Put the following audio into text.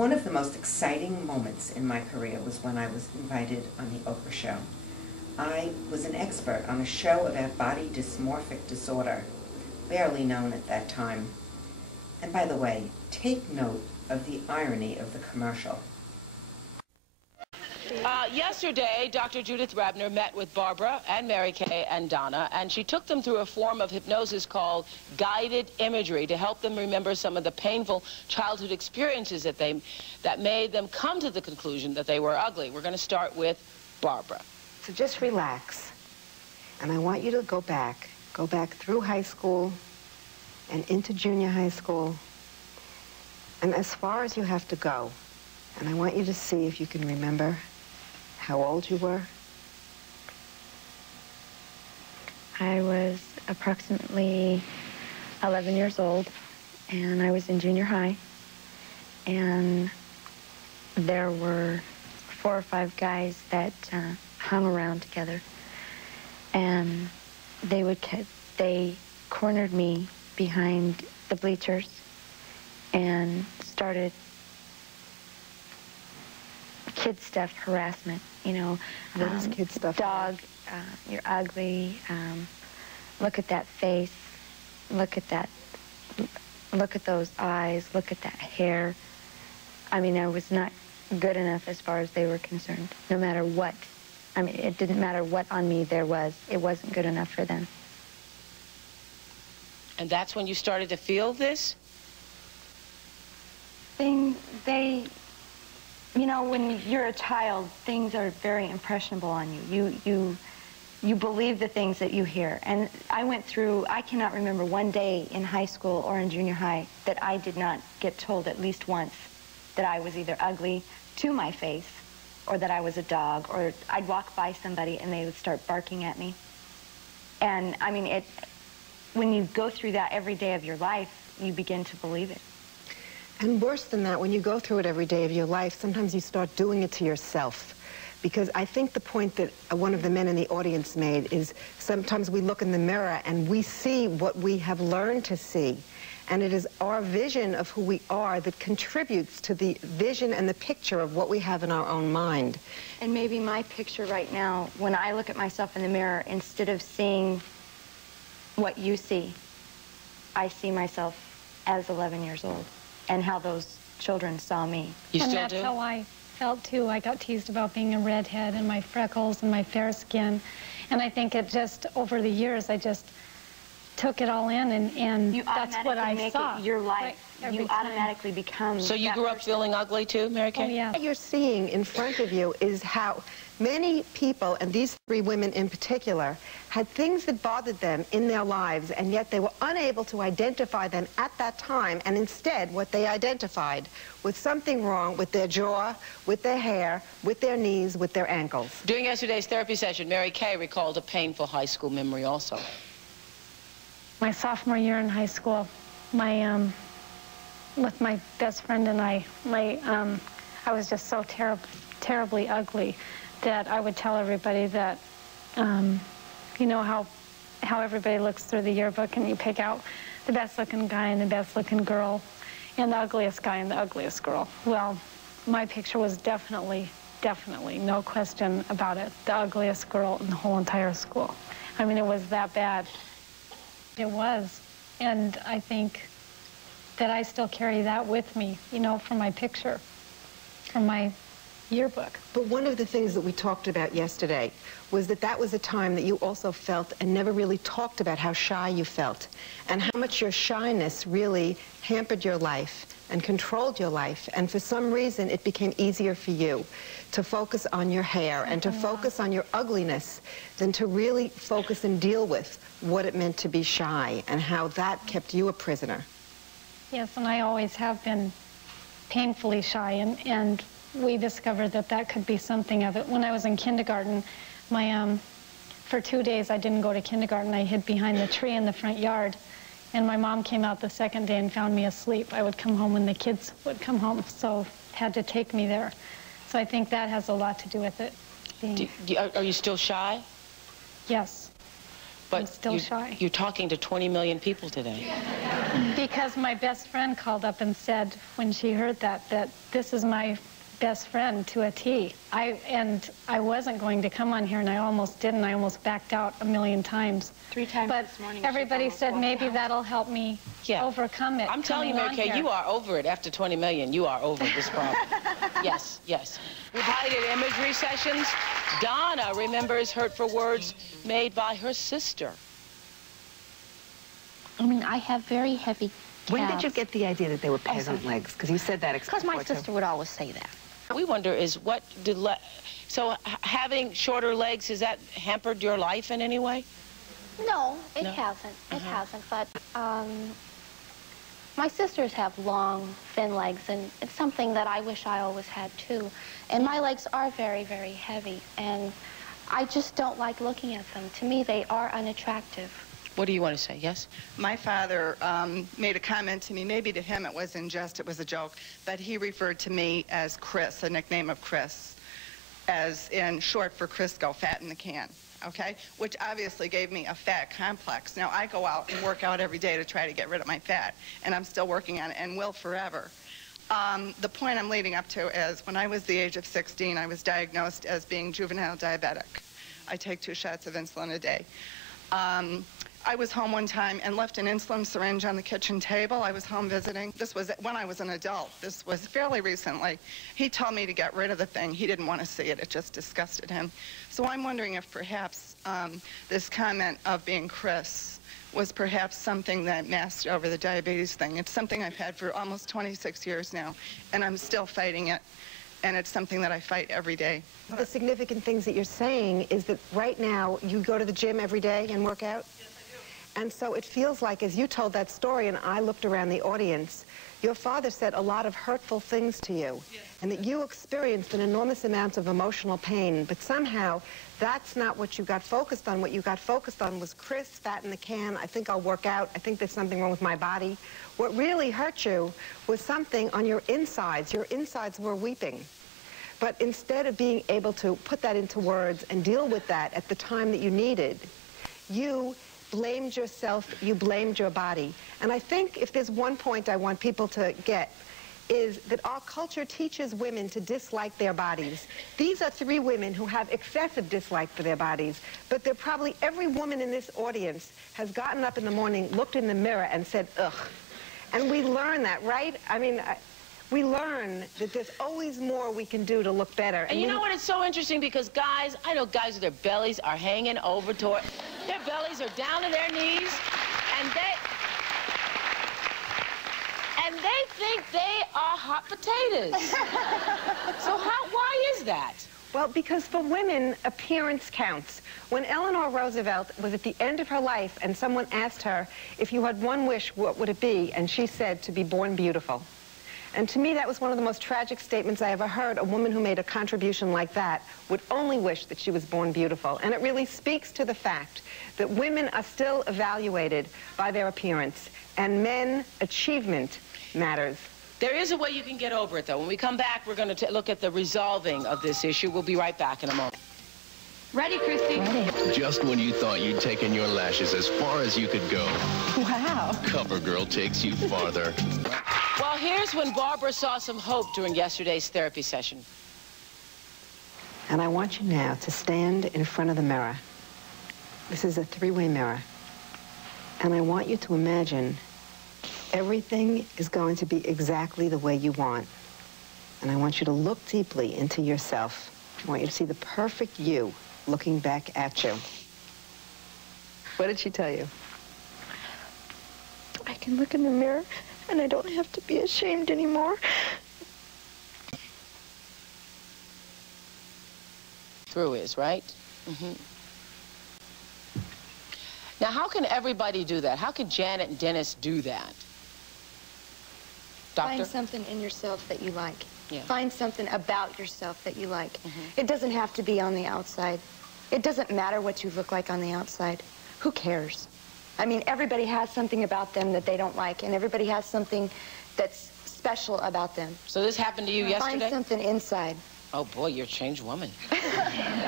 One of the most exciting moments in my career was when I was invited on the Oprah show. I was an expert on a show about body dysmorphic disorder, barely known at that time. And by the way, take note of the irony of the commercial. Yesterday, Dr. Judith Rabinor met with Barbara and Mary Kay and Donna, and she took them through a form of hypnosis called guided imagery to help them remember some of the painful childhood experiences that made them come to the conclusion that they were ugly. We're going to start with Barbara. So just relax, and I want you to go back through high school and into junior high school, and as far as you have to go. And I want you to see if you can remember how old you were. I was approximately 11 years old, and I was in junior high, and there were 4 or 5 guys that hung around together, and they cornered me behind the bleachers and started kid stuff harassment, you know. What's kid stuff? Dog, you're ugly, look at that face, look at those eyes, look at that hair. I mean, I was not good enough as far as they were concerned, no matter what. I mean, it didn't matter what on me there was. It wasn't good enough for them. And that's when you started to feel this? You know, when you're a child, things are very impressionable on you. You believe the things that you hear. And I cannot remember one day in high school or in junior high that I did not get told at least once that I was either ugly to my face, or that I was a dog, or I'd walk by somebody and they would start barking at me. And I mean, when you go through that every day of your life, you begin to believe it. And worse than that, when you go through it every day of your life, sometimes you start doing it to yourself. Because I think the point that one of the men in the audience made is sometimes we look in the mirror and we see what we have learned to see. And it is our vision of who we are that contributes to the vision and the picture of what we have in our own mind. And maybe my picture right now, when I look at myself in the mirror, instead of seeing what you see, I see myself as 11 years old. And how those children saw me. You still do? And that's how I felt, too. I got teased about being a redhead and my freckles and my fair skin. And I think it just, over the years, I just took it all in, and that's what I saw. It your life. Right, you automatically become. So you grew up feeling ugly, too, Mary Kay? Oh, yeah. What you're seeing in front of you is how many people, and these 3 women in particular, had things that bothered them in their lives, and yet they were unable to identify them at that time, and instead what they identified was something wrong with their jaw, with their hair, with their knees, with their ankles. During yesterday's therapy session, Mary Kay recalled a painful high school memory also. My sophomore year in high school, with my best friend and I was just so terribly ugly that I would tell everybody that, you know how everybody looks through the yearbook and you pick out the best-looking guy and the best-looking girl and the ugliest guy and the ugliest girl. Well, my picture was definitely, no question about it, the ugliest girl in the whole entire school. I mean, it was that bad. It was. And I think that I still carry that with me, you know, from my picture, from my yearbook. But one of the things that we talked about yesterday was that was a time that you also felt and never really talked about how shy you felt and how much your shyness really hampered your life and controlled your life. And for some reason, it became easier for you to focus on your hair and to focus on your ugliness than to really focus and deal with what it meant to be shy and how that kept you a prisoner. Yes, and I always have been painfully shy, and we discovered that could be something of it. When I was in kindergarten, for 2 days I didn't go to kindergarten. I hid behind the tree in the front yard, and my mom came out the second day and found me asleep. I would come home when the kids would come home, so had to take me there. So I think that has a lot to do with it. Are you still shy? Yes. I'm still shy. You're talking to 20 million people today. Because my best friend called up and said, when she heard that this is my best friend to a T. And I wasn't going to come on here, and I almost didn't. I almost backed out a million times. 3 times but this morning. Everybody said maybe that'll help me overcome it. I'm telling you, Mary Kay, you are over it. After 20 million, you are over this problem. Yes, yes. With guided imagery sessions, Donna remembers hurtful words made by her sister. I mean, I have very heavy calves. When did you get the idea that they were peasant legs? Because you said that Because my sister would always say that. We wonder is what did so having shorter legs, has that hampered your life in any way? No, it hasn't. It hasn't. But my sisters have long, thin legs, and it's something that I wish I always had too. And my legs are very, very heavy, and I just don't like looking at them. To me, they are unattractive. What do you want to say? Yes? My father made a comment to me. Maybe to him it was in jest, it was a joke, but he referred to me as Chris, a nickname of Chris, as in short for Crisco, fat in the can, okay? Which obviously gave me a fat complex. Now, I go out and work out every day to try to get rid of my fat, and I'm still working on it and will forever. The point I'm leading up to is when I was the age of 16, I was diagnosed as being juvenile diabetic. I take 2 shots of insulin a day. I was home one time and left an insulin syringe on the kitchen table. I was home visiting. This was when I was an adult. This was fairly recently. He told me to get rid of the thing. He didn't want to see it. It just disgusted him. So I'm wondering if perhaps this comment of being Chris was perhaps something that masked over the diabetes thing. It's something I've had for almost 26 years now, and I'm still fighting it. And it's something that I fight every day. The significant things that you're saying is that right now you go to the gym every day and work out? And so it feels like, as you told that story and I looked around the audience, your father said a lot of hurtful things to you, and that you experienced an enormous amount of emotional pain, but somehow that's not what you got focused on. What you got focused on was Chris, fat in the can, I think I'll work out, I think there's something wrong with my body. What really hurt you was something on your insides. Your insides were weeping. But instead of being able to put that into words and deal with that at the time that you needed, you blamed yourself, you blamed your body. And I think if there's one point I want people to get, is that our culture teaches women to dislike their bodies. These are 3 women who have excessive dislike for their bodies, but they're probably every woman in this audience has gotten up in the morning, looked in the mirror, and said, ugh. And we learn that, right? I mean, we learn that there's always more we can do to look better. And you know what? It's so interesting because guys, I know guys with their bellies are hanging over toward, their bellies are down to their knees, and they think they are hot potatoes. So why is that? Well, because for women, appearance counts. When Eleanor Roosevelt was at the end of her life and someone asked her, if you had one wish, what would it be? And she said, to be born beautiful. And to me, that was one of the most tragic statements I ever heard. A woman who made a contribution like that would only wish that she was born beautiful. And it really speaks to the fact that women are still evaluated by their appearance, and men, achievement matters. There is a way you can get over it, though. When we come back, we're going to look at the resolving of this issue. We'll be right back in a moment. Ready, Christy? Ready. Just when you thought you'd taken your lashes as far as you could go, Wow. CoverGirl takes you farther. Well, here's when Barbara saw some hope during yesterday's therapy session. And I want you now to stand in front of the mirror. This is a 3-way mirror. And I want you to imagine everything is going to be exactly the way you want. And I want you to look deeply into yourself. I want you to see the perfect you looking back at you. What did she tell you? I can look in the mirror and I don't have to be ashamed anymore. Through is, right? Mm-hmm. Now, how can everybody do that? How can Janet and Dennis do that? Doctor? Find something in yourself that you like. Yeah. Find something about yourself that you like. It doesn't have to be on the outside. It doesn't matter what you look like on the outside. Who cares? I mean, everybody has something about them that they don't like, and everybody has something that's special about them. So this happened to you yesterday? Find something inside. Oh, boy, you're a changed woman.